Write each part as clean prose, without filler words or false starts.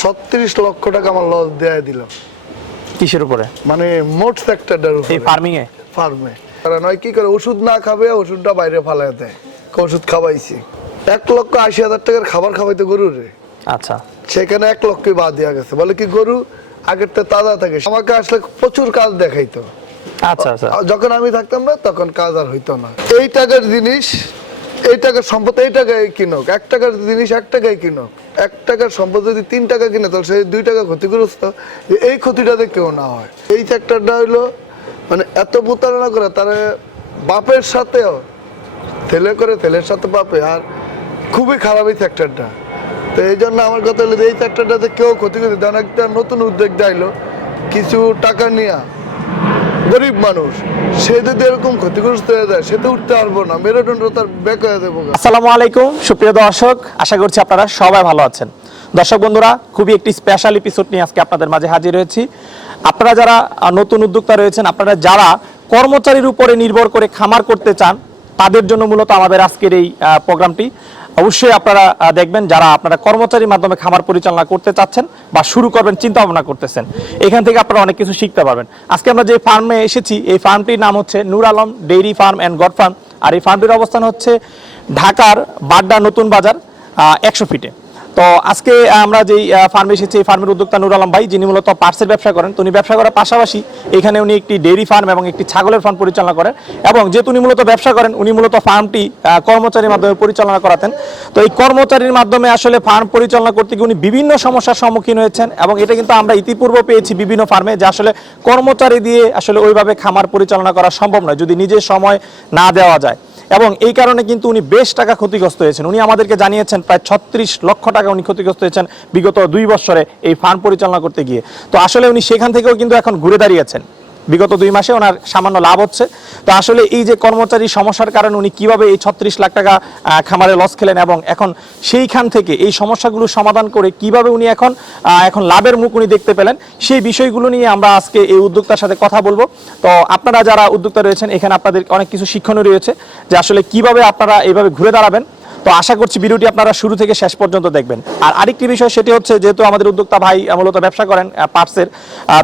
37 লক্ষ টাকা আমার লস দেয়া দিল। কিসের উপরে? মানে মোট সেক্টরটার উপরে, এই ফার্মে। কারণ ওই কি করে ওষুধ না খাবে, ওষুধটা বাইরে ফালায় দেয়। ওষুধ খাওয়াইছি 1,80,000 টাকার খাবার খাওয়াইতে গরু রে। আচ্ছা, সেখানে 1 লক্ষই বাদ দেওয়া গেছে। বলে কি গরু আগের তো তাজা থাকে, আমাকে আসলে প্রচুর কাজ দেখাইতো। আচ্ছা আচ্ছা, যখন আমি থাকতাম না তখন কাজ আর হইতো না। এই টাকার জিনিস, এই টাকার সম্পদ এই টাকায় কিনুক, 1 টাকার জিনিস 1 টাকায় কিনুক। 1 টাকার সম্পদ যদি 3 টাকা কিনে তাহলে সেই 2 টাকা ক্ষতিগ্রস্ত, এই ক্ষতিটাতে কেউ না হয়। এই সেক্টরটা হইলো মানে এত প্রতারণা করে, তারা বাপের সাথেও ছেলের সাথে বাপে, আর খুবই খারাপ এই সেক্টরটা। তো এই জন্য আমার কথা হলো এই সেক্টরটাতে কেউ ক্ষতিগ্রস্ত, যেন একটা নতুন উদ্যোগ দেয়লো কিছু টাকা নিয়ে গরিব মানুষ, সে যদি এরকম ক্ষতিগ্রস্ত হয়ে যায় সে তো উঠতে পারবো না, মেরুদণ্ড তার ব্যাক হয়ে দেবো। আসসালামু আলাইকুম সুপ্রিয় দর্শক, আশা করছি আপনারা সবাই ভালো আছেন। দর্শক বন্ধুরা, খুবই একটি স্পেশাল এপিসোড নিয়ে আজকে আপনাদের মাঝে হাজির হয়েছি। আপনারা যারা নতুন উদ্যোক্তা রয়েছেন, আপনারা যারা কর্মচারীর উপরে নির্ভর করে খামার করতে চান, তাদের জন্য মূলত আমাদের আজকের এই প্রোগ্রামটি। অবশ্যই আপনারা দেখবেন যারা আপনারা কর্মচারীর মাধ্যমে খামার পরিচালনা করতে চাচ্ছেন বা শুরু করবেন চিন্তা ভাবনা করতেছেন, এখান থেকে আপনারা অনেক কিছু শিখতে পারবেন। আজকে আমরা যে ফার্মে এসেছি, এই ফার্মটির নাম হচ্ছে Noor Alam dairy farm and God farm. আর এই ফার্মটির অবস্থান হচ্ছে ঢাকার বাড্ডা নতুন বাজার 100 ফিটে। তো আজকে আমরা যেই ফার্মে এসেছি, এই ফার্মের উদ্যোক্তা নূর আলম ভাই, যিনি মূলত পার্টসের ব্যবসা করেন। তো উনি ব্যবসা করার পাশাপাশি এখানে উনি একটি ডেইরি ফার্ম এবং একটি ছাগলের ফার্ম পরিচালনা করেন। এবং যেহেতু উনি মূলত ব্যবসা করেন, উনি মূলত ফার্মটি কর্মচারীর মাধ্যমে পরিচালনা করাতেন। তো এই কর্মচারীর মাধ্যমে আসলে ফার্ম পরিচালনা করতে গিয়ে উনি বিভিন্ন সমস্যার সম্মুখীন হয়েছেন, এবং এটা কিন্তু আমরা ইতিপূর্বে পেয়েছি বিভিন্ন ফার্মে, যে আসলে কর্মচারী দিয়ে আসলে ওইভাবে খামার পরিচালনা করা সম্ভব নয় যদি নিজের সময় না দেওয়া যায়। এবং এই কারণে কিন্তু উনি বেশ টাকা ক্ষতিগ্রস্ত হয়েছেন। উনি আমাদেরকে জানিয়েছেন প্রায় 36 লক্ষ টাকা উনি ক্ষতিগ্রস্ত হয়েছেন বিগত 2 বছরে এই ফার্ম পরিচালনা করতে গিয়ে। তো আসলে উনি সেখান থেকেও কিন্তু এখন ঘুরে দাঁড়িয়েছেন। বিগত 2 মাসে ওনার সামান্য লাভ হচ্ছে। তো আসলে এই যে কর্মচারী সমস্যার কারণে উনি কিভাবে এই 36 লাখ টাকা খামারে লস খেলেন, এবং এখন সেইখান থেকে এই সমস্যাগুলো সমাধান করে কিভাবে উনি এখন লাভের মুখ উনি দেখতে পেলেন, সেই বিষয়গুলো নিয়ে আমরা আজকে এই উদ্যোক্তার সাথে কথা বলবো। তো আপনারা যারা উদ্যোক্তা রয়েছেন, এখানে আপনাদের অনেক কিছু শিক্ষণীয় রয়েছে, যে আসলে কিভাবে আপনারা এইভাবে ঘুরে দাঁড়াবেন। তো আশা করছি ভিডিওটি আপনারা শুরু থেকে শেষ পর্যন্ত দেখবেন। আর আরেকটি বিষয়, সেটি হচ্ছে যেহেতু আমাদের উদ্যোক্তা ভাই মূলত ব্যবসা করেন পার্টসের,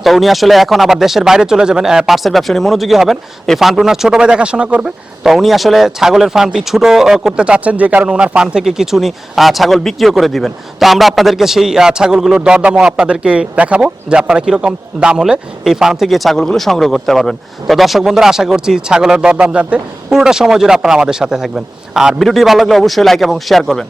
তো উনি আসলে এখন আবার দেশের বাইরে চলে যাবেন, পার্টসের ব্যবসা উনি মনোযোগী হবেন। এই ফার্মটি ওনার ছোট ভাই দেখাশোনা করবে। তো উনি আসলে ছাগলের ফার্মটি ছোট করতে চাচ্ছেন, যে কারণে ওনার ফার্ম থেকে কিছু উনি ছাগল বিক্রিও করে দিবেন। তো আমরা আপনাদেরকে সেই ছাগলগুলোর দরদামও আপনাদেরকে দেখাবো, যে আপনারা কিরকম দাম হলে এই ফার্ম থেকে এই ছাগলগুলো সংগ্রহ করতে পারবেন। তো দর্শক বন্ধুরা, আশা করছি ছাগলের দরদাম জানতে পুরোটা সময় জুড়ে আপনারা আমাদের সাথে থাকবেন। আর ভিডিওটি ভালো লাগলে অবশ্যই লাইক এবং শেয়ার করবেন।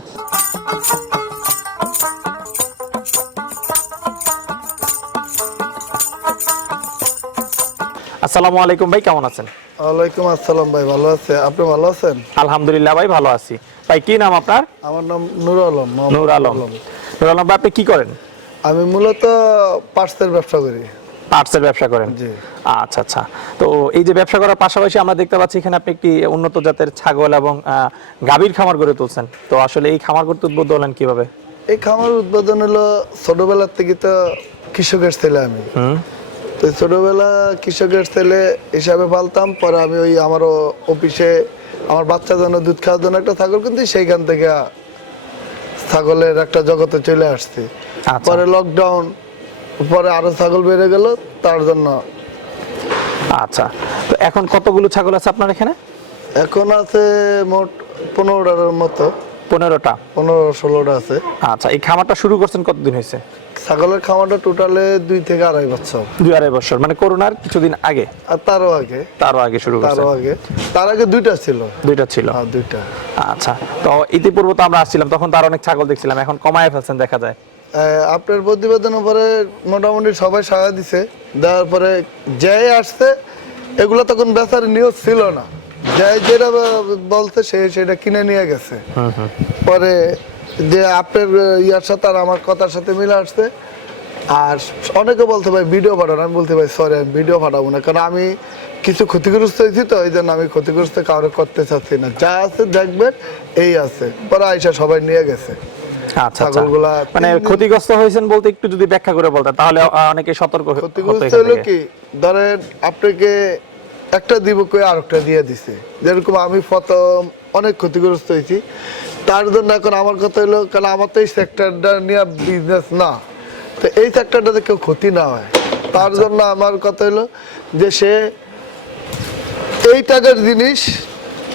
আসসালামু আলাইকুম ভাই, কেমন আছেন? ওয়ালাইকুম আসসালাম ভাই, ভালো আছে? আপনি ভালো আছেন? আলহামদুলিল্লাহ ভাই, ভালো আছি। ভাই কি নাম আপনার? আমার নাম নূর আলম। নূর আলম। নূর আলম ভাই, আপনি কি করেন? আমি মূলত পার্টসের ব্যবসা করি। পার্টসের ব্যবসা করেন? জি। আচ্ছা আচ্ছা। তো এই যে ব্যবসা করার পাশাপাশি আমরা দেখতে পাচ্ছি এখানে আপনি একটি উন্নত জাতের ছাগল এবং গাভীর খামার গড়ে তুলছেন। তো আসলে এই খামার করতে উদ্বুদ্ধ হলেন কিভাবে? এই খামার উদ্বোধন হলো ছোটবেলার থেকে তো কৃষকের ছেলে আমি। তো ছোটবেলা কৃষকের ছেলে হিসাবে পালতাম। পরে আমি ওই আমার অফিসে আমার বাচ্চার জন্য দুধ খাওয়ার জন্য একটা ছাগল কিনছি, সেইখান থেকে ছাগলের একটা জগতে চলে আসছি। পরে লকডাউন, পরে আরো ছাগল বেড়ে গেল, তার জন্য। আচ্ছা, তো এখন কতগুলো ছাগল আছে আপনার এখানে? এখন আছে মোট 15টার মতো। 15টা? 15-16টা আছে। আচ্ছা, এই খামারটা শুরু করছেন কতদিন হয়েছে? ছাগলের খামারটা টোটালে 2 থেকে 2.5 বছর। 2-2.5 বছর, মানে করোনার কিছুদিন আগে? আর তারও আগে শুরু করছেন? তার আগে 2টা ছিল। 2টা ছিল? হ্যাঁ, 2টা। আচ্ছা, তো ইতিপূর্বে তো আমরা আসছিলাম, তখন তার অনেক ছাগল দেখছিলাম, এখন কমায় ফেলছেন দেখা যায়। আপনার প্রতিবেদনের পরে মোটামুটি সবাই সাড়া দিছে, দেওয়ার পরে যাই আসছে এগুলো তখন বেচার নিউজ ছিল না, যাই যেটা বলছে সেটা কিনে নিয়ে গেছে। পরে যে আপনার ইয়ার সাথে আর আমার কথার সাথে মিলে আসছে। আর অনেকে বলতে ভাই ভিডিও পাঠানো, আমি বলতে ভাই সরি, আমি ভিডিও পাঠাবো না, কারণ আমি কিছু ক্ষতিগ্রস্ত হয়েছি, তো এই জন্য আমি ক্ষতিগ্রস্ত কারো করতে চাচ্ছি না। যা আছে দেখবেন এই আছে। পরে আইসা সবাই নিয়ে গেছে। আচ্ছা, মানে ক্ষতিগ্রস্ত হয়েছেন বলতে একটু যদি ব্যাখ্যা করে বলতেন তাহলে অনেকে সতর্ক হতো। ক্ষতিগ্রস্ত হলো কি, ধরেন আপনাকে একটা দিব কই আরেকটা দিয়ে দিছে, যেরকম আমি প্রথম অনেক ক্ষতিগ্রস্ত হয়েছি। তার জন্য এখন আমার কথা হলো, কারণ আমার তো এই সেক্টরটা নিয়ে বিজনেস না, তো এই সেক্টরটাতে কেউ ক্ষতি না হয় তার জন্য আমার কথা হলো যে সে এই টাকার জিনিস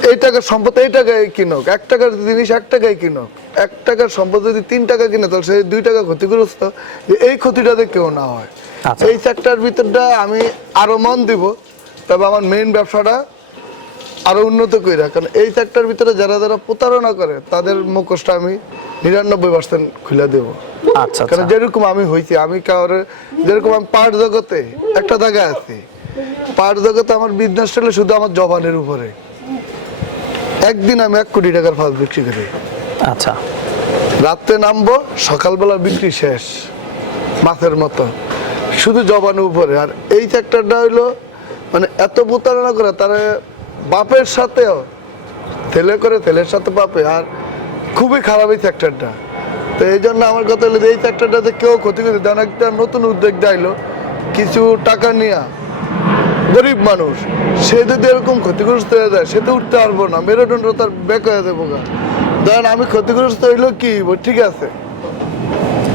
এই টাকার সম্পদ এই টাকায় কিনুক, 1 টাকার জিনিস 1 টাকায় কিনুক। 1 টাকার সম্পদ যদি 3 টাকা কিনে তাহলে সে 2 টাকা ক্ষতিগ্রস্ত, যে এই ক্ষতিটাতে কেউ না হয়। আচ্ছা। এই সেক্টর ভিতরটা আমি আরো মন দিব, তবে আমার মেইন ব্যবসাটা আরো উন্নত করে, কারণ এই সেক্টর ভিতরে যারা যারা প্রতারণা করে তাদের মুখোশটা আমি 99% খুলে দেবো। আচ্ছা কারণ আচ্ছা যেরকম আমি হয়েছি, আমি কাউরে যেরকম আমি পাট জগতে একটা জায়গায় আছি, পাট জগতে আমার বিজনেস চলে শুধু আমার জবানের উপরে। একদিন আমি 1 কোটি টাকার ফাঁস বিক্রি করি, আচ্ছা রাত্রে নামবো, সকালবেলা বিক্রি শেষ মাছের মতো, শুধু জবানের উপরে। আর এই সেক্টরটা হইলো মানে এত প্রতারণা করে, তারা বাপের সাথেও ছেলে করে, ছেলের সাথে বাপে, আর খুবই খারাপ এই সেক্টরটা। তো এই জন্য আমার কথা হলো যে এই সেক্টরটাতে কেউ ক্ষতি করতে দেন। একটা নতুন উদ্যোগ দিলো, কিছু টাকা নিয়ে গরিব মানুষ, সে যদি এরকম ক্ষতিগ্রস্ত হয়ে যায় সে তো উঠতে পারবো না, মেরুদণ্ড তার ব্যাক হয়ে যাবো। ধরেন আমি ক্ষতিগ্রস্ত হইলো কি ঠিক আছে,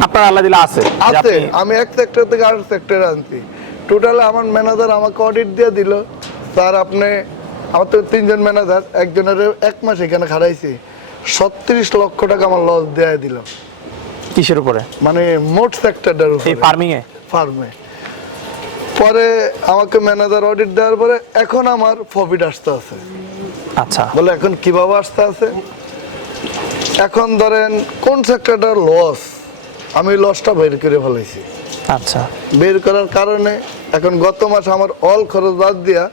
আপনার আল্লাহ দিলে আছে যে আছে, আপনি- আমি এক সেক্টর থেকে আরেক সেক্টরে আনছি। টোটালে আমার ম্যানেজার আমাকে অডিট দিয়ে দিল, স্যার আপনি, আমার তো 3 জন ম্যানেজার, একজনের 1 মাস এখানে খাড়াইছি, 37 লক্ষ টাকা আমার লস দেয়া দিল, কিসের উপরে? মানে মোট সেক্টরটার এই উপরে, ফার্মিং এ? ফার্মে। পরে আমাকে ম্যানেজার অডিট দেওয়ার পরে এখন আমার প্রফিট আসতে আছে। আচ্ছা বলে এখন কিভাবে আসতে আছে, এখন ধরেন কোন সেক্টরটা লস, আমি লসটা বের করে ফেলেছি। আচ্ছা বের করার কারণে এখন গত মাসে আমার অল খরচ বাদ দিয়া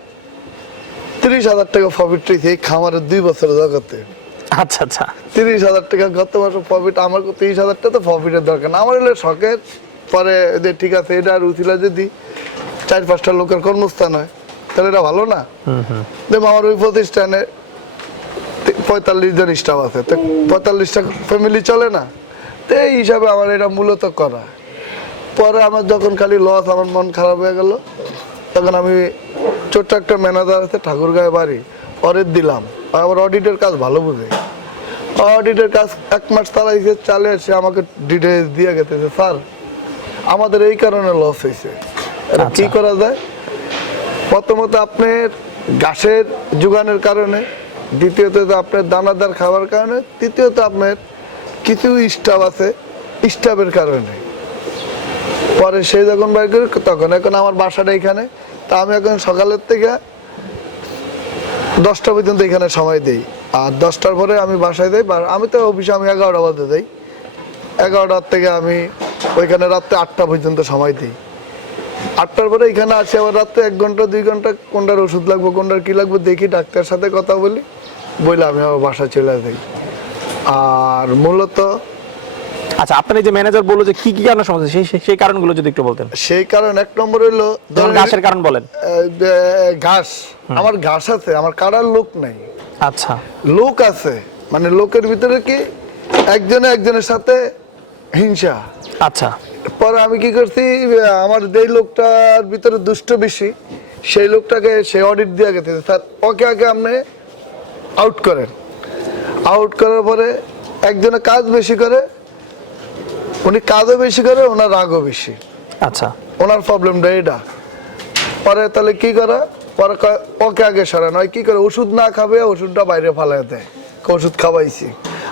30,000 টাকা প্রফিট রয়েছে এই খামারের 2 বছরের জগতে। আচ্ছা আচ্ছা 30,000 টাকা গত মাসে প্রফিট, আমার 30,000 টাকা তো প্রফিটের দরকার না, আমার হলে শখের। পরে যে ঠিক আছে এটা আর উচিলা যদি 4-5টা লোকের কর্মস্থান হয় তাহলে এটা ভালো না। দেখো আমার ওই প্রতিষ্ঠানে 45 জন স্টাফ আছে, তো 45টা ফ্যামিলি চলে না, তো এই হিসাবে আমার এটা মূলত করা। পরে আমার যখন খালি লস, আমার মন খারাপ হয়ে গেল, তখন আমি ছোট্ট একটা ম্যানেজার আছে ঠাকুরগাঁয়ে বাড়ি, পরে দিলাম। আর আমার অডিটের কাজ ভালো বুঝে, অডিটের কাজ 1 মাস চালাইছে, চালে এসে আমাকে ডিটেলস দিয়ে গেছে যে স্যার আমাদের এই কারণে লস হয়েছে, এটা কি আচ্ছা। করা যায়। প্রথমত আপনার ঘাসের যোগানের কারণে, দ্বিতীয়ত আপনার দানাদার খাওয়ার কারণে, তৃতীয়ত আপনার কিছু স্টাফ আছে স্টাফের কারণে। পরে সে যখন বাইর করি তখন, এখন আমার বাসাটা এখানে, তা আমি এখন সকালের থেকে 10টা পর্যন্ত এখানে সময় দিই, আর 10টার পরে আমি বাসায় যাই। আমি তো অফিসে আমি 11টা বাজে যাই, 11টার থেকে আমি ওইখানে রাত্রে 8টা পর্যন্ত সময় দিই। 8টার পরে এখানে আসি, আবার রাত্রে 1 ঘন্টা 2 ঘন্টা কোনটার ওষুধ লাগবে, কোনটার কি লাগবে দেখি, ডাক্তারের সাথে কথা বলি, বলে আমি আবার বাসায় চলে যাই। আর মূলত আচ্ছা, আপনার এই যে ম্যানেজার বললো যে কি কি কারণে সমস্যা, সেই কারণগুলো যদি একটু বলতেন। সেই কারণ 1 নম্বর হইলো যেমন ঘাসের কারণ বলেন। ঘাস, আমার ঘাস আছে, আমার কাটার লোক নাই। আচ্ছা লোক আছে, মানে লোকের ভিতরে কি একজনে একজনের সাথে হিংসা। আচ্ছা পরে আমি কি করছি, আমার যেই লোকটার ভিতরে দুষ্ট বেশি, সেই লোকটাকে সে অডিট দিয়ে গেছে, স্যার ওকে আগে আপনি আউট করেন। আউট করার পরে একজনে কাজ বেশি করে, উনি কাজও বেশি করে, ওনার রাগও বেশি, আচ্ছা ওনার প্রবলেমটা এটা। পরে তাহলে কি করা, পরে ওকে আগে সরানো হয়, কি করে ওষুধ না খাবে, ওষুধটা বাইরে ফালাই দেয়, ওষুধ খাওয়াইছি,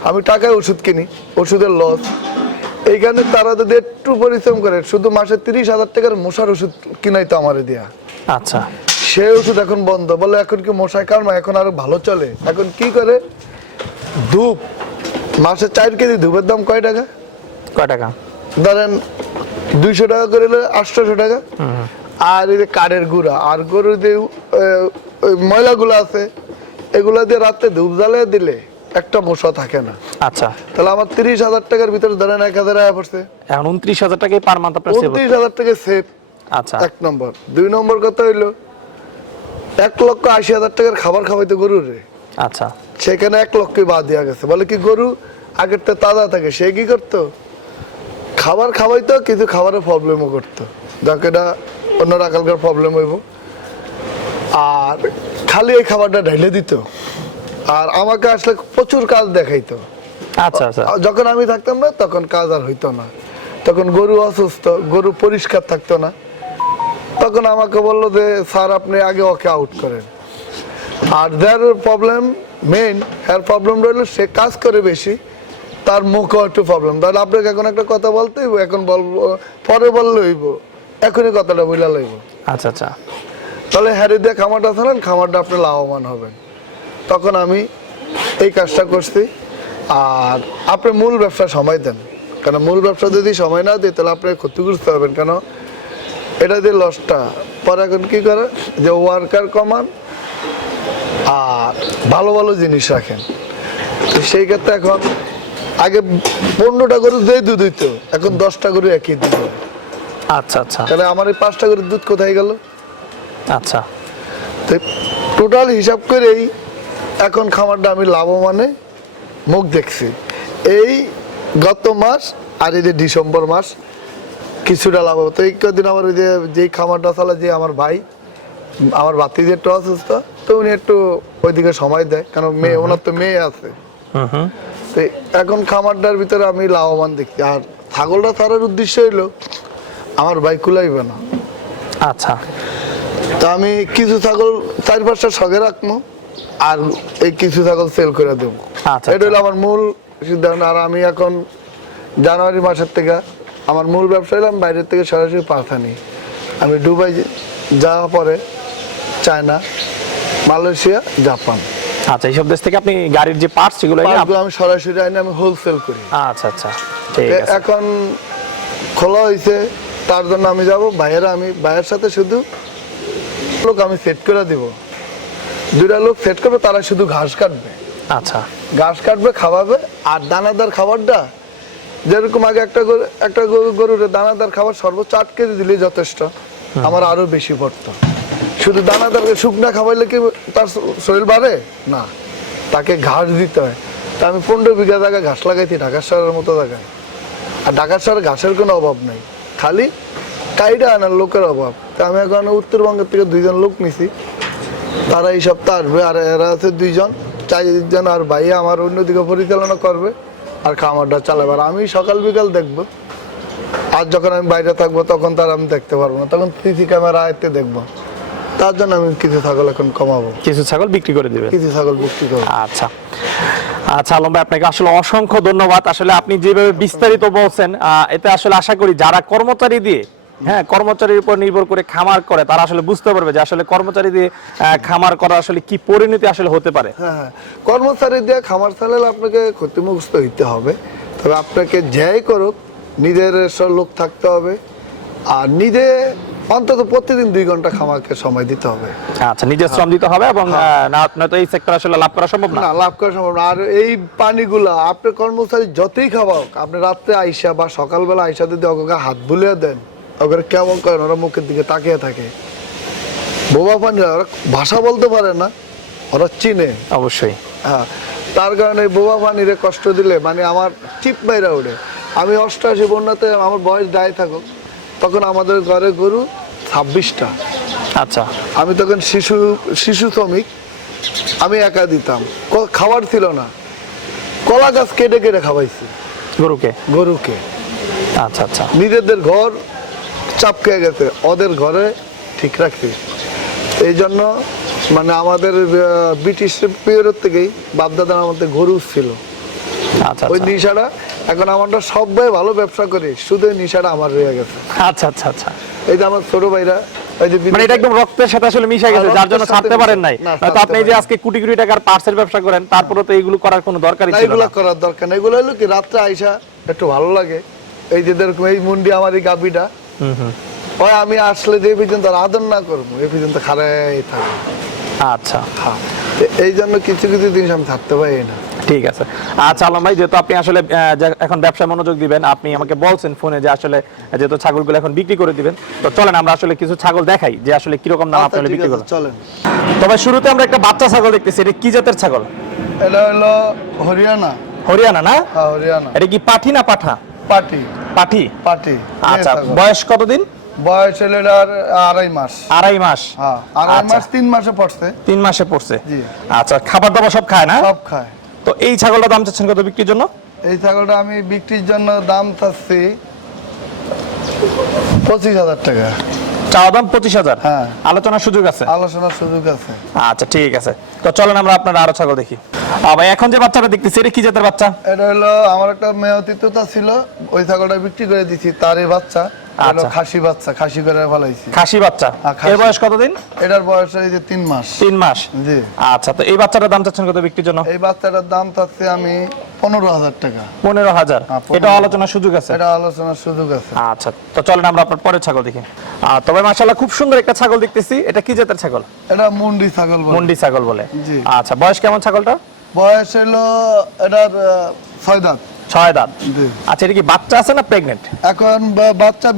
আমি টাকায় ওষুধ কিনি, ওষুধের লস। এইখানে তারা যদি একটু পরিশ্রম করে, শুধু মাসে 30,000 টাকার মশার ওষুধ কিনাই তো আমার দিয়া, আচ্ছা সে ওষুধ এখন বন্ধ। বলে এখন কি মশাই কারণ এখন আরো ভালো চলে। এখন কি করে, ধূপ মাসে 4 কেজি ধূপের দাম কয় টাকা, কয় টাকা? ধরেন 200 টাকা করে 800 টাকা। আর এই যে কাঠের গুঁড়া, আর গরুর যে ময়লাগুলো আছে, এগুলা দিয়ে রাত্রে ধূপ জ্বালিয়ে দিলে একটা মশা থাকে না। আচ্ছা, তাহলে আমার 30,000 টাকার ভিতরে ধরেন 1,000 টাকা পড়ছে, এখন 29,000 টাকাই পার মান্থ আপনার সেভ। 29,000 টাকা সেভ। আচ্ছা 1 নম্বর। 2 নম্বর কথা হইলো 1,80,000 টাকার খাবার খাওয়াইতে গরুর রে, আচ্ছা সেখানে 1 লক্ষই বাদ দেওয়া গেছে। বলে কি গরু আগের তো তাজা থাকে, সে কি করতো, খাবার খাওয়াইতো, কিছু খাবারের প্রবলেমও করতো, যাকে এটা অন্য রাখালকার প্রবলেম হইব। আর খালি এই খাবারটা ঢেলে দিত, আর আমাকে আসলে প্রচুর কাজ দেখাইতো। আচ্ছা আচ্ছা যখন আমি থাকতাম না তখন কাজ আর হইতো না। তখন গরু অসুস্থ, গরু পরিষ্কার থাকতো না। তখন আমাকে বললো যে স্যার আপনি আগে ওকে আউট করেন। আর যার প্রবলেম মেইন হেয়ার প্রবলেম রইলো, সে কাজ করে বেশি, তার মুখও একটু প্রবলেম। তাহলে আপনাকে এখন একটা কথা বলতে হইব, এখন বলবো পরে বললে হইব, এখনই কথাটা বইলা লইব। আচ্ছা আচ্ছা। তাহলে হ্যারি দিয়ে খামারটা ছাড়েন, খামারটা আপনি লাভবান হবেন। তখন আমি এই কাজটা করছি। আর আপনি মূল ব্যবসা সময় দেন, কারণ মূল ব্যবসা যদি সময় না দিই তাহলে আপনি ক্ষতিগ্রস্ত হবেন। কেন এটা দিয়ে লসটা পরে এখন কি করে যে ওয়ার্কার কমান আর ভালো ভালো জিনিস রাখেন। তো সেই ক্ষেত্রে এখন আগে 15টা গরু দিয়ে দুধ হইতো, এখন 10টা গরু একই দুধ হয়। আচ্ছা আচ্ছা তাহলে আমার এই 5টা গরুর দুধ কোথায় গেল? আচ্ছা। তো টোটাল হিসাব করেই এখন খামারটা আমি লাভবানে মুখ দেখছি। এই গত মাস আর এই যে ডিসেম্বর মাস কিছুটা লাভ হবে। তো এই কদিন আমার ওই যে যেই খামারটা চালা, যে আমার ভাই, আমার বাতি যে একটু অসুস্থ, তো উনি একটু ওইদিকে সময় দেয়, কারণ মেয়ে, ওনার তো মেয়ে আছে। তো এখন খামারটার ভিতরে আমি লাভবান দেখছি। আর ছাগলটা ছাড়ার উদ্দেশ্য হইলো আমার ভাই কুলাইবে না। আচ্ছা। তো আমি কিছু ছাগল 4-5টা শখে রাখবো, আর এই কিছু ছাগল সেল করে দেবো। আচ্ছা, এটা হলো আমার মূল সিদ্ধান্ত। আর আমি এখন জানুয়ারি মাসের থেকে আমার মূল ব্যবসা হলো আমি বাইরের থেকে সরাসরি পাঠা নিই। আমি দুবাই যাওয়া পরে চায়না, মালয়েশিয়া, জাপান, আচ্ছা, এইসব দেশ থেকে আপনি গাড়ির যে পার্টস সেগুলো এনে পার্টগুলো আমি সরাসরি আনি, আমি হোলসেল করি। আচ্ছা আচ্ছা, ঠিক আছে। এখন খোলা হয়েছে, তার জন্য আমি যাব বাইরে। আমি বাইরের সাথে শুধু লোক আমি সেট করে দিব, 2টা লোক সেট করবে, তারা শুধু ঘাস কাটবে। আচ্ছা। ঘাস কাটবে, খাওয়াবে। আর দানাদার খাবারটা যেরকম আগে একটা গরুর দানাদার খাবার সর্বোচ্চ 8 কেজি দিলে যথেষ্ট, আমার আরো বেশি পড়তো। শুধু দানাদার শুকনা খাওয়াইলে কি তার শরীর বাড়ে না, তাকে ঘাস দিতে হয়। তা আমি 15 বিঘা জায়গায় ঘাস লাগাইছি, ঢাকা শহরের মতো জায়গায়। আর ঢাকা শহরে ঘাসের কোনো অভাব নাই, খালি কাইডা আনার লোকের অভাব। তা আমি এখন উত্তরবঙ্গের থেকে 2জন লোক নিছি, তারা এই সপ্তাহ আসবে। আর এরা আছে 2জন, 4জন। আর ভাইয়া আমার অন্যদিকে পরিচালনা করবে আর খামারটা চালাবে। আর আমি সকাল বিকাল দেখবো। আর যখন আমি বাইরে থাকবো তখন তার আমি দেখতে পারবো না, তখন সিসি ক্যামেরা আয়তে দেখবো। তার জন্য আমি কিছু ছাগল এখন কমাবো, কিছু ছাগল বিক্রি করে দিবেন। কিছু ছাগল বিক্রি করবো। আচ্ছা আচ্ছা, আলম ভাই আপনাকে আসলে অসংখ্য ধন্যবাদ। আসলে আপনি যেভাবে বিস্তারিত বলছেন, এতে আসলে আশা করি যারা কর্মচারী দিয়ে, হ্যাঁ, কর্মচারীর উপর নির্ভর করে খামার করে, তারা আসলে বুঝতে পারবে যে আসলে কর্মচারী দিয়ে খামার করা আসলে কি পরিণতি আসলে হতে পারে। হ্যাঁ হ্যাঁ, কর্মচারী দিয়ে খামার চালালে আপনাকে ক্ষতিমুক্ত হইতে হবে। তবে আপনাকে যাই করুক নিজের লোক থাকতে হবে, আর নিজে অন্তত প্রতিদিন 2 ঘন্টা খামারকে সময় দিতে হবে। আচ্ছা, নিজের শ্রম দিতে হবে, এবং নয়তো এই সেক্টর আসলে লাভ করা সম্ভব না। না, লাভ করা সম্ভব না। আর এই পানিগুলা আপনার কর্মচারী যতই খাওয়াও, আপনি রাত্রে আইসা বা সকালবেলা আইসা যদি ওকে হাত বুলিয়ে দেন, ওকে কেমন করেন, ওরা মুখের দিকে তাকিয়ে থাকে। বোবা পানি, ওরা ভাষা বলতে পারে না, ওরা চিনে অবশ্যই। হ্যাঁ, তার কারণে বোবা পানিরে কষ্ট দিলে মানে আমার চিপ মাইরা ওঠে। আমি 88 বন্যাতে আমার বয়স দায় থাকুক, তখন আমাদের ঘরে গরু 26টা। আচ্ছা। আমি তখন শিশু শ্রমিক, আমি একা দিতাম, খাবার ছিল না, কলা গাছ কেটে কেটে খাওয়াইছি গরুকে। আচ্ছা আচ্ছা। নিজেদের ঘর চাপ খেয়ে গেছে, ওদের ঘরে ঠিক রাখছি। এই জন্য মানে আমাদের ব্রিটিশ পিরিয়ড থেকেই বাপদাদার মধ্যে গরু ছিল। আচ্ছা, ওই নিশাটা এখন আমারটা সবাই ভালো ব্যবসা করে, শুধু এই নিশাটা আমার রয়ে গেছে। আচ্ছা আচ্ছা আচ্ছা। এই যে আমার ছোট ভাইরা, মানে এটা একদম রক্তের সাথে আসলে মিশে গেছে, যার জন্য ছাড়তে পারেন নাই। নয়তো আপনি যে আজকে কোটি কোটি টাকার পার্সেল ব্যবসা করেন, তারপরে তো এইগুলো করার কোনো দরকারই ছিল না। এগুলো করার দরকার নেই। এগুলো হলো কি রাত্রে আইসা একটু ভালো লাগে। এই যে দেখুন এই মুন্ডি, আমার এই গাবিটা, ওই আমি আসলে যে পর্যন্ত আদর না করবো এই পর্যন্ত খারাই থাকবে। আচ্ছা, হ্যাঁ, এই জন্য কিছু কিছু জিনিস আমি থাকতে পারি না। ঠিক আছে। আচ্ছা আলম ভাই, যেহেতু আপনি আসলে এখন ব্যবসায় মনোযোগ দিবেন, আপনি আমাকে বলছেন ফোনে যে আসলে যেহেতু ছাগলগুলো এখন বিক্রি করে দিবেন, তো চলেন আমরা আসলে কিছু ছাগল দেখাই যে আসলে কিরকম দাম আপনি বিক্রি করেন। চলেন। তবে শুরুতে আমরা একটা বাচ্চা ছাগল দেখতেছি, এটা কি জাতের ছাগল? এটা হলো হরিয়ানা। হরিয়ানা না? হ্যাঁ, হরিয়ানা। এটা কি পাঠি না পাঠা? পাটি। পাঠি। পাটি। আচ্ছা, বয়স কতদিন? বয়স হলো এটার 2.5 মাস। 2.5 মাস? হ্যাঁ, 2.5 মাস 3 মাসে পড়ছে। 3 মাসে পড়ছে। জি। আচ্ছা, খাবার দাবার সব খায় না? সব খায়। তো এই ছাগলটা দাম চাচ্ছেন কত বিক্রির জন্য? এই ছাগলটা আমি বিক্রির জন্য দাম চাচ্ছি 25,000 টাকা। চাওয়া দাম 25,000। হ্যাঁ। আলোচনার সুযোগ আছে? আলোচনার সুযোগ আছে। আচ্ছা ঠিক আছে, তো চলেন আমরা আপনার আরো ছাগল দেখি। ভাই এখন যে বাচ্চাটা দেখতেছি এটা কি জাতের বাচ্চা? এটা হলো আমার একটা মেয়তি তোতা ছিল, ওই ছাগলটা বিক্রি করে দিছি, তারই বাচ্চা। হলো আচ্ছা। খাসি বাচ্চা, খাসি করে ফেলাইছি। খাসি বাচ্চা। হ্যাঁ, খাসি। এর বয়স কতদিন? এটার বয়স এই যে 3 মাস। 3 মাস। জি। আচ্ছা, তো এই বাচ্চাটার দাম চাচ্ছেন কত বিক্রির জন্য? এই বাচ্চাটার দাম চাচ্ছি আমি 15,000 টাকা। 15,000। হ্যাঁ, এটা আলোচনার সুযোগ আছে? এটা আলোচনার সুযোগ আছে। আচ্ছা, তো চলেন আমরা আপনার পরের ছাগল দেখি। তবে মাশাআল্লাহ খুব সুন্দর একটা ছাগল দেখতেছি, এটা কি জাতের ছাগল? এটা মুন্ডি ছাগল বলে। মুন্ডি ছাগল বলে। জি। আচ্ছা, বয়স কেমন ছাগলটা? বয়স হলো এটার 6 দাঁত। 6 দাঁত। জি। আচ্ছা, এটা কি বাচ্চা আছে না প্রেগনেন্ট? এখন বাচ্চা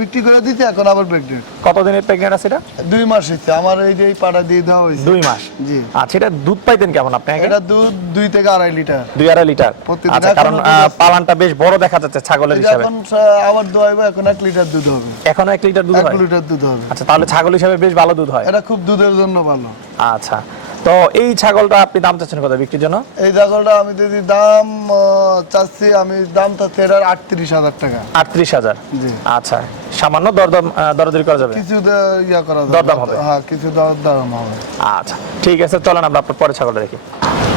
বিক্রি করে দিতে, এখন আবার প্রেগনেন্ট। কতদিনের প্রেগনেন্ট আছে এটা? 2 মাস হয়েছে আমার, এই যে এই পাটা দিয়ে দেওয়া হয়েছে। 2 মাস। জি। আচ্ছা, এটা দুধ পাইতেন কেমন আপনি আগে? এটা দুধ 2 থেকে 2.5 লিটার। 2-2.5 লিটার। প্রতিদিন। আচ্ছা, কারণ এখনো দুধ আছে। পালানটা বেশ বড় দেখা যাচ্ছে ছাগলের এটা হিসাবে। এখন আবার দোয়াইবো, এখন 1 লিটার দুধ হবে। এখনো 1 লিটার দুধ 1 হয়? লিটার দুধ হবে। আচ্ছা, তাহলে ছাগল হিসাবে বেশ ভালো দুধ হয়। এটা খুব দুধের জন্য ভালো। আচ্ছা, তো এই ছাগলটা আপনি দাম চাচ্ছেন কত বিক্রির জন্য? এই ছাগলটা আমি যদি দাম চাচ্ছি, আমি দাম চাচ্ছি এটার 38,000 টাকা। 38,000। জি। আচ্ছা, সামান্য দরদারি করা যাবে? কিছু ইয়া করা যাবে। দরদাম হবে? হ্যাঁ, কিছু দরদাম হবে। আচ্ছা ঠিক আছে, চলেন আমরা আপনার পরে ছাগলটা দেখি।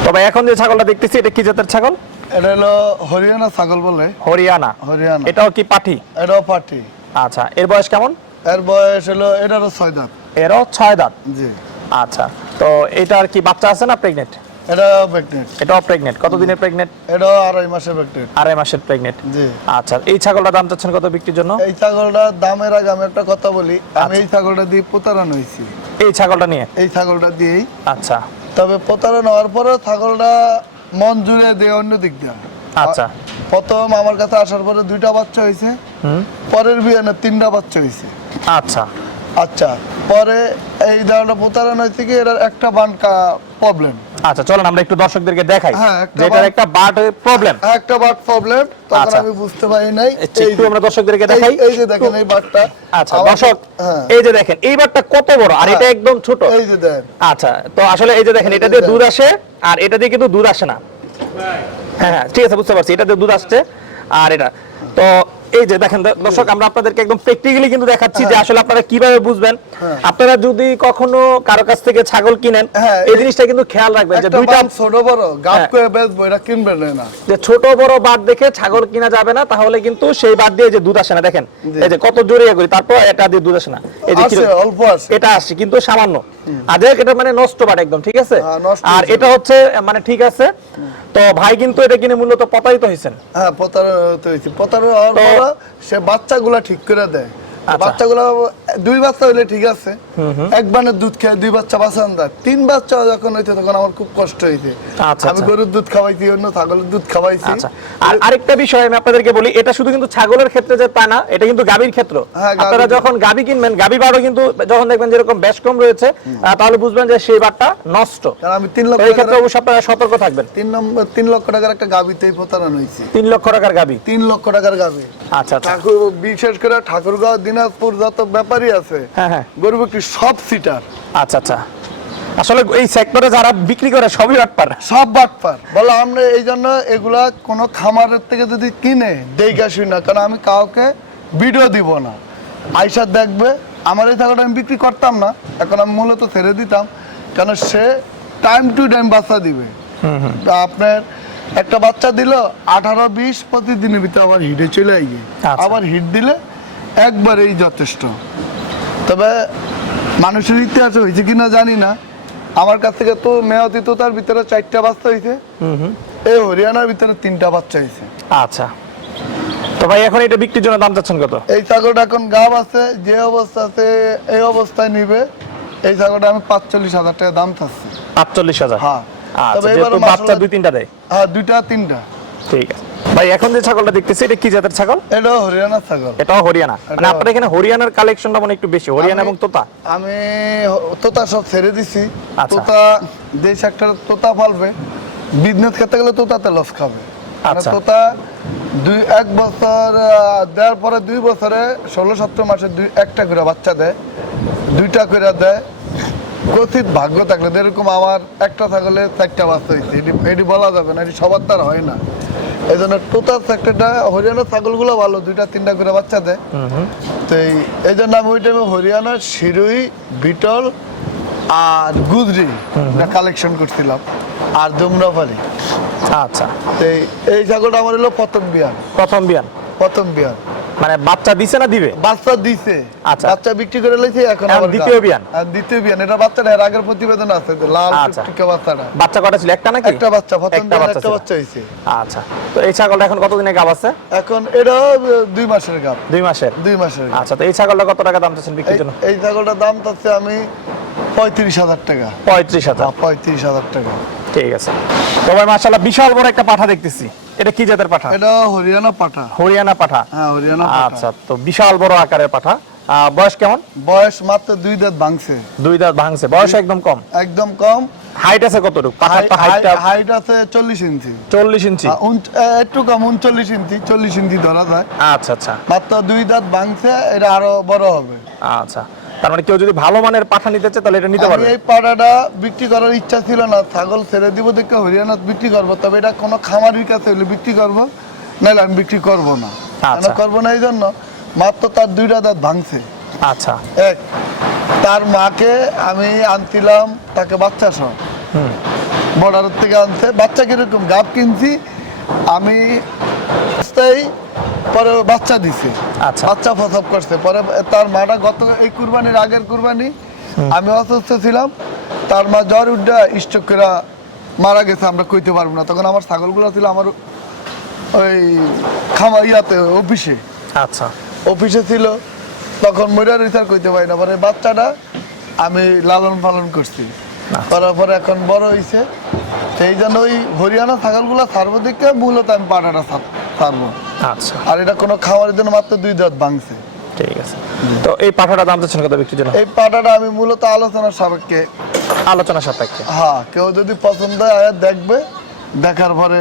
তবে এখন যে ছাগলটা দেখতেছি এটা কি জাতের ছাগল? এটা হলো হরিয়ানা ছাগল বলে। হরিয়ানা। হরিয়ানা। এটাও কি পাঠি? এটাও পাটি। আচ্ছা, এর বয়স কেমন? এর বয়স হলো, এটারও 6 দাঁত। এরও 6 দাঁত। জি। আচ্ছা, তো এটার কি বাচ্চা আছে না প্রেগনেন্ট? এটা প্রেগনেন্ট। এটাও প্রেগনেন্ট। কতদিনের প্রেগনেন্ট? এটাও 2.5 মাসের প্রেগনেন্ট। 2.5 মাসের প্রেগনেন্ট। জি। আচ্ছা, এই ছাগলটার দাম চাচ্ছেন কত বিক্রির জন্য? এই ছাগলটার দামের আগে আমি একটা কথা বলি, আমি এই ছাগলটা দিয়ে প্রতারণা হয়েছি। এই ছাগলটা নিয়ে? এই ছাগলটা দিয়েই। আচ্ছা। তবে প্রতারণা হওয়ার পরে ছাগলটা মন জুড়ে দেয় অন্য দিক দিয়ে। আচ্ছা। প্রথম আমার কাছে আসার পরে 2টা বাচ্চা হয়েছে, পরের বিয়ানে 3টা বাচ্চা হয়েছে। আচ্ছা। আচ্ছা, পরে এই ধরনের প্রতারণা হয়েছে কি, এটার একটা বানকা প্রবলেম। আচ্ছা, চলেন আমরা একটু দর্শকদেরকে দেখাই হ্যাঁ, একটা যে এটার একটা বাট প্রবলেম। একটা বাট প্রবলেম, তখন আচ্ছা। আমি বুঝতে পারি নাই। একটু আমরা দর্শকদেরকে দেখাই। এই যে দেখেন এই বাটটা। আচ্ছা আমার- দর্শক, হ্যাঁ। এই যে দেখেন এই বাটটা কত বড়, আর এটা একদম ছোট। এই যে দেখেন। আচ্ছা, তো আসলে এই যে দেখেন এটা দিয়ে দুধ আসে, আর এটা দিয়ে কিন্তু দুধ আসে না। হ্যাঁ হ্যাঁ, ঠিক আছে, বুঝতে পারছি, এটা দিয়ে দুধ আসছে আর এটা তো এই যে দেখেন দর্শক, আমরা আপনাদেরকে একদম প্র্যাকটিক্যালি কিন্তু দেখাচ্ছি যে আসলে আপনারা কিভাবে বুঝবেন। আপনারা যদি কখনো কারো কাছ থেকে ছাগল কিনেন, হ্যাঁ, এই জিনিসটা কিন্তু খেয়াল রাখবেন যে একটা দুইটা বান ছোট বড় গাব হ্যাঁ। করে বেচবো, এটা কিনবেন না। যে ছোট বড় বাট দেখে ছাগল কিনা যাবে না, তাহলে কিন্তু সেই বাট দিয়ে যে দুধ আসে না। দেখেন এই যে কত জোরে করি, তারপর এটা দিয়ে দুধ আসে না। এই যে আছে, কিরকম- অল্প আছে। এটা আসছে কিন্তু সামান্য। আর দেখ এটা মানে নষ্ট বাট একদম, ঠিক আছে। হ্যাঁ, নষ্ট আর হয়েছে। এটা হচ্ছে মানে ঠিক আছে। তো ভাই কিন্তু এটা কিনে মূলত প্রতারিত হয়েছেন। হ্যাঁ, প্রতারণা হয়েছে। প্রতারণা হওয়ার তো- পরে সে বাচ্চাগুলা ঠিক করে দেয়। আচ্ছা। বাচ্চাগুলো 2 বাচ্চা হইলে ঠিক আছে, এক বানের দুধ খেয়ে 2 বাচ্চা বাঁচান দেয়। 3 বাচ্চা যখন হয়েছে তখন আমার খুব কষ্ট হয়েছে। আচ্ছা, আমি আচ্ছা। গরুর দুধ খাওয়াইছি, অন্য ছাগলের দুধ খাওয়াইছি। আচ্ছা, আর আরেকটা বিষয় আমি আপনাদেরকে বলি, এটা শুধু কিন্তু ছাগলের ক্ষেত্রে যে তা না, এটা কিন্তু গাভীর ক্ষেত্র। হ্যাঁ, গাভীর আপনারা যখন গাভী কিনবেন, গাভী বারও কিন্তু যখন দেখবেন যেরকম বেশ কম রয়েছে, তাহলে বুঝবেন যে সেই বারটা নষ্ট। কারণ আমি 3 তো লক্ষ এই ক্ষেত্রে টাকার অবশ্যই আপনারা সতর্ক থাকবেন। 3 লক্ষ টাকার একটা গাভীতেই প্রতারণা হয়েছে। 3 লক্ষ টাকার গাভী। 3 লক্ষ টাকার গাভী। আচ্ছা আচ্ছা। ঠাকুর, বিশেষ করে ঠাকুরগাঁও, দিনাজপুর যত ব্যাপারী আছে, হ্যাঁ হ্যাঁ। গরু বিক্রি সব সিটার, আচ্ছা আচ্ছা। আসলে এই সেক্টরে যারা বিক্রি করে সবই বাটপার। সব বাটপার বলে। আমরা এই জন্য এগুলা কোনো খামারের থেকে যদি কিনে দেখে শুই না, কারণ আমি কাউকে ভিডিও দিব না। আইসা দেখবে, আমার এই ছাগলটা আমি বিক্রি করতাম না, এখন আমি মূলত ছেড়ে দিতাম, কারণ সে টাইম টু টাইম বাচ্চা দিবে। আপনার একটা বাচ্চা দিল 18-20 প্রতিদিনের ভিতরে আবার হিটে চলে আইয়ে, আচ্ছা। আবার হিট দিলে একবারেই যথেষ্ট। তবে মানুষের ইতিহাসে হয়েছে কিনা জানি না, আমার কাছ থেকে তো মেয়াদি তো তার ভিতরে 4টা বাচ্চা হয়েছে, এই হরিয়ানার ভিতরে 3টা বাচ্চা হয়েছে। আচ্ছা, তো ভাই এখন এটা বিক্রির জন্য দাম চাচ্ছেন কত? এই ছাগলটা এখন গাব আছে, যে অবস্থা আছে এই অবস্থায় নিবে। এই ছাগলটা আমি 45,000 টাকা দাম চাচ্ছি। 45,000? হ্যাঁ। আচ্ছা, তবে যেহেতু এবারে বাচ্চা মাশাআল্লাহ- 2-3টা দেয়। হ্যাঁ, 2টা-3টা। ঠিক আছে ভাই, এখন যে ছাগলটা দেখতেছি এটা কি জাতের ছাগল? এটা হরিয়ানা ছাগল। এটাও হরিয়ানা? মানে আপনার এখানে হরিয়ানার কালেকশনটা মানে একটু বেশি, হরিয়ানা এবং তোতা। আমি তোতা সব ছেড়ে দিছি। আচ্ছা। তোতা যে সেক্টর তোতা পালবে, বিজনেস করতে গেলে তোতাতে লস খাবে। মানে আচ্ছা। তোতা 1 বছর দেওয়ার পরে 2 বছরে 16-17 মাসে একটা করে বাচ্চা দেয়, 2টা করে দেয়। কথিত ভাগ্য থাকলে, যেরকম আমার একটা ছাগলের 4টা বাচ্চা হয়েছে, এটি বলা যাবে না, এটি সবার দ্বারা হয় না। এই জন্য টোটাল একটা হরিয়ানার ছাগলগুলো ভালো, 2-3টা করে বাচ্চা দেয়। তো এই জন্য আমি ওই টাইমে হরিয়ানার শিরোই, বিটল আর গুজরি কালেকশন করছিলাম, আর দুমরাপাড়ি। আচ্ছা, তো এই ছাগলটা আমার হলো প্রথম বিয়ান। প্রথম বিয়ান মানে বাচ্চা দিছে না দিবে? বাচ্চা দিছে, আচ্ছা। বাচ্চা বিক্রি করে লইছে, এখন এখন আবার দ্বিতীয় বিয়ান। দ্বিতীয় বিয়ান। এটা বাচ্চাটা এর আগের প্রতিবেদন আছে, লাল আচ্ছা। টুকটুকে বাচ্চাটা। বাচ্চা কটা ছিল? একটা নাকি? একটা বাচ্চা, প্রথম একটা বিয়ান বাচ্চা একটা ছিল। বাচ্চা হইছে। আচ্ছা, তো এই ছাগলটা এখন কতদিনের গাব আছে? এখন এটা 2 মাসের গাব। 2 মাসের। 2 মাসের গাব। আচ্ছা, তো এই ছাগলটা কত টাকা দাম চাচ্ছেন বিক্রির জন্য? এই ছাগলটার দাম চাচ্ছি আমি 35,000 টাকা। 35,000। 35,000 টাকা। ঠিক আছে। তো ভাই মাশাআল্লাহ বিশাল বড় একটা পাঠা দেখতেছি, এটা কি জাতের পাঠা? এটা হরিয়ানা পাঠা। হরিয়ানা পাঠা। হ্যাঁ, হরিয়ানা পাঠা। আচ্ছা, তো বিশাল বড় আকারের পাঠা। বয়স কেমন? বয়স মাত্র 2 দাঁত ভাঙছে। 2 দাঁত ভাঙছে, বয়স একদম কম। একদম কম। হাইট আছে কতটুকু? পাঠার তো হাইটটা হাইট আছে 40 ইঞ্চি। 40 ইঞ্চি। একটু কম, 39 ইঞ্চি, 40 ইঞ্চি ধরা যায়। আচ্ছা আচ্ছা। মাত্র 2 দাঁত ভাঙছে, এটা আরো বড় হবে। আচ্ছা, তার মানে কেউ যদি ভালো মানের পাঠা নিতে চায় তাহলে এটা নিতে আমি পারবে। এই পাঠাটা বিক্রি করার ইচ্ছা ছিল না, ছাগল ছেড়ে দিব দেখে হরিয়ানা বিক্রি করবো, তবে এটা কোনো খামারির কাছে হলে বিক্রি করবো, নাহলে আমি বিক্রি করবো না। কেন আচ্ছা। করবো না? এই জন্য মাত্র তার 2টা দাঁত ভাঙছে। আচ্ছা। এক, তার মাকে আমি আনছিলাম তাকে বাচ্চা সহ বর্ডার থেকে আনছে। বাচ্চা কিরকম গাব কিনছি আমি, পরে বাচ্চা দিছে। আচ্ছা। বাচ্চা প্রসব করছে। পরে তার মাটা গত এই কুরবানির আগের কুরবানি আমি অসুস্থ ছিলাম, তার মা জ্বর উঠা স্ট্রোক করে মারা গেছে, আমরা কইতে পারবো না। তখন আমার ছাগলগুলো ছিল আমার ওই ইয়াতে অফিসে। আচ্ছা। অফিসে ছিল, তখন মরিয়া রিসার কইতে পারি না। পরে বাচ্চাটা আমি লালন পালন করছি, করার পরে এখন বড় হয়েছে। সেই জন্য ওই হরিয়ানা ছাগলগুলো ছাড়বো দেখে মূলত আমি পাঠাটা ছাড়বো। আচ্ছা, আর এটা কোনো খাওয়ার জন্য মাত্র 2 দাঁত ভাঙছে। ঠিক আছে। তো এই পাঠাটার দাম চাচ্ছেন কত বিক্রির জন্য? এই পাঠাটা আমি মূলত আলোচনার সাপেক্ষে, আলোচনা সাপেক্ষে। হ্যাঁ, কেউ যদি পছন্দ হয় দেখবে, দেখার পরে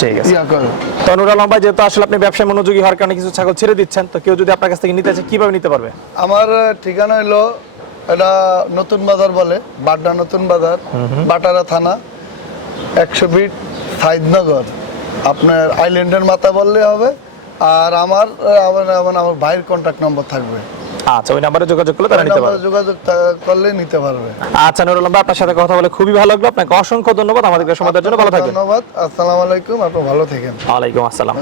ঠিক আছে। ইয়া করে। তো নুর আলম ভাই, যেহেতু আসলে আপনি ব্যবসায় মনোযোগী হওয়ার কারণে কিছু ছাগল ছেড়ে দিচ্ছেন, তো কেউ যদি আপনার কাছ থেকে নিতে চায় কিভাবে নিতে পারবে? আমার ঠিকানা হলো, এটা নতুন বাজার বলে, বাড্ডা নতুন বাজার, বাটারা থানা, 100 ফিট সাইদনগর। আপনার আইল্যান্ডের মাথা বললে হবে। আর আমার ভাইয়ের কন্ট্যাক্ট নম্বর থাকবে। আচ্ছা, ওই নাম্বারে যোগাযোগ করলে তারা নিতে পারবে। যোগাযোগ করলে নিতে পারবে। আচ্ছা নুর আলম ভাই, আপনার সাথে কথা বলে খুবই ভালো লাগলো। আপনাকে অসংখ্য ধন্যবাদ আমাদেরকে সময় দেওয়ার জন্য। ভালো থাকবেন। ধন্যবাদ। আসসালামু আলাইকুম, আপনি ভালো থাকেন। ওয়ালাইকুম আসসালাম।